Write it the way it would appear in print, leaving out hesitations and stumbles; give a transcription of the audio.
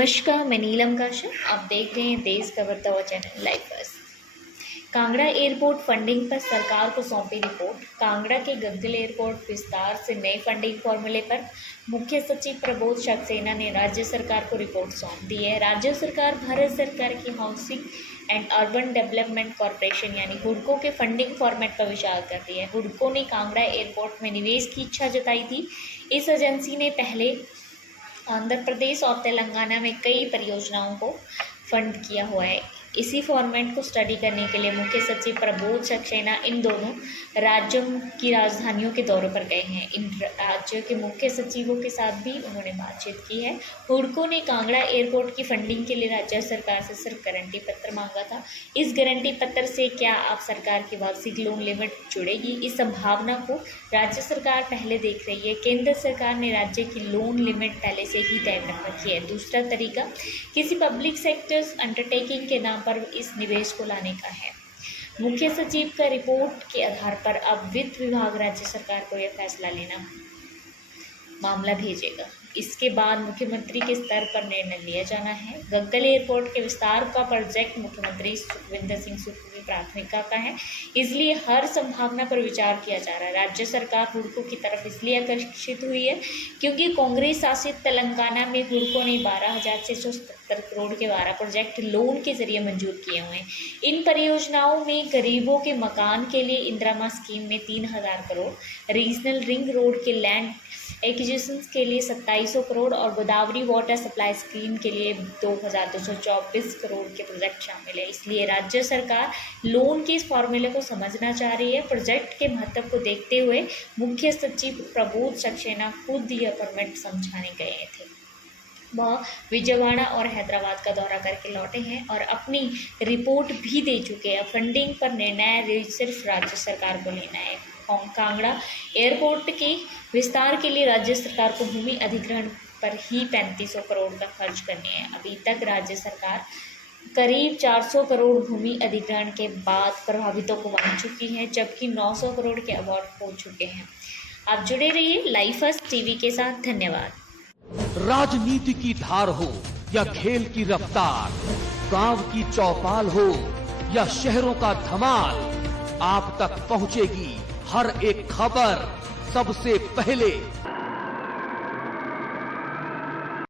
नमस्कार, मैं नीलम काश्यप। आप देख रहे हैं देश का बढ़ता हुआ channel live first. Kangra airport funding पर सरकार को सौंपी रिपोर्ट। कांगड़ा के गग्गल एयरपोर्ट विस्तार से नए फंडिंग फॉर्मूले पर मुख्य सचिव प्रबोध सक्सेना ने राज्य सरकार को रिपोर्ट सौंप दी है। राज्य सरकार भारत सरकार की housing and urban development corporation यानी हुडको के फंडिंग फॉर्मेट पर विचार कर रही है। हुडको ने कांगड़ा एयरपोर्ट में निवेश की इच्छा जताई थी। इस एजेंसी ने पहले आंध्र प्रदेश और तेलंगाना में कई परियोजनाओं को फंड किया हुआ है। इसी फॉर्मेट को स्टडी करने के लिए मुख्य सचिव प्रबोध सक्सेना इन दोनों राज्यों की राजधानियों के दौरे पर गए हैं। इन राज्यों के मुख्य सचिवों के साथ भी उन्होंने बातचीत की है। हुडको ने कांगड़ा एयरपोर्ट की फंडिंग के लिए राज्य सरकार से सिर्फ गारंटी पत्र मांगा था। इस गारंटी पत्र से क्या अब सरकार की वार्षिक लोन लिमिट जुड़ेगी? इस संभावना को राज्य सरकार पहले देख रही है। केंद्र सरकार ने राज्य की लोन लिमिट पहले से ही तय कर रखी है। दूसरा तरीका किसी पब्लिक सेक्टर्स अंडरटेकिंग के नाम पर इस निवेश को लाने का है। मुख्य सचिव का रिपोर्ट के आधार पर अब वित्त विभाग राज्य सरकार को यह फैसला लेना मामला भेजेगा। इसके बाद मुख्यमंत्री के स्तर पर निर्णय लिया जाना है। गग्गल एयरपोर्ट के विस्तार का प्रोजेक्ट मुख्यमंत्री सुखविंदर सिंह सुक्खू की प्राथमिकता का है, इसलिए हर संभावना पर विचार किया जा रहा है। राज्य सरकार हुडको की तरफ इसलिए आकर्षित हुई है क्योंकि कांग्रेस शासित तेलंगाना में हुडको ने 12,677 करोड़ के 12 प्रोजेक्ट लोन के जरिए मंजूर किए हुए हैं। इन परियोजनाओं में गरीबों के मकान के लिए इंदिरा स्कीम में 3,000 करोड़, रीजनल रिंग रोड के लैंड एक्विजिशंस के लिए 2700 करोड़ और गोदावरी वाटर सप्लाई स्कीम के लिए 2,224 करोड़ के प्रोजेक्ट शामिल है। इसलिए राज्य सरकार लोन के इस फॉर्मूले को समझना चाह रही है। प्रोजेक्ट के महत्व को देखते हुए मुख्य सचिव प्रबोध सक्सेना खुद यह फॉर्मेट समझाने गए थे। वह विजयवाड़ा और हैदराबाद का दौरा करके लौटे हैं और अपनी रिपोर्ट भी दे चुके हैं। फंडिंग पर निर्णय सिर्फ राज्य सरकार को लेना है। कांगड़ा एयरपोर्ट के विस्तार के लिए राज्य सरकार को भूमि अधिग्रहण पर ही 3500 करोड़ का खर्च करने हैं। अभी तक राज्य सरकार करीब 400 करोड़ भूमि अधिग्रहण के बाद प्रभावितों को बांट चुकी है, जबकि 900 करोड़ के अवार्ड हो चुके हैं। आप जुड़े रहिए लाइव फर्स्ट टीवी के साथ। धन्यवाद। राजनीति की धार हो या खेल की रफ्तार, गांव की चौपाल हो या शहरों का धमाल, आप तक पहुंचेगी हर एक खबर सबसे पहले।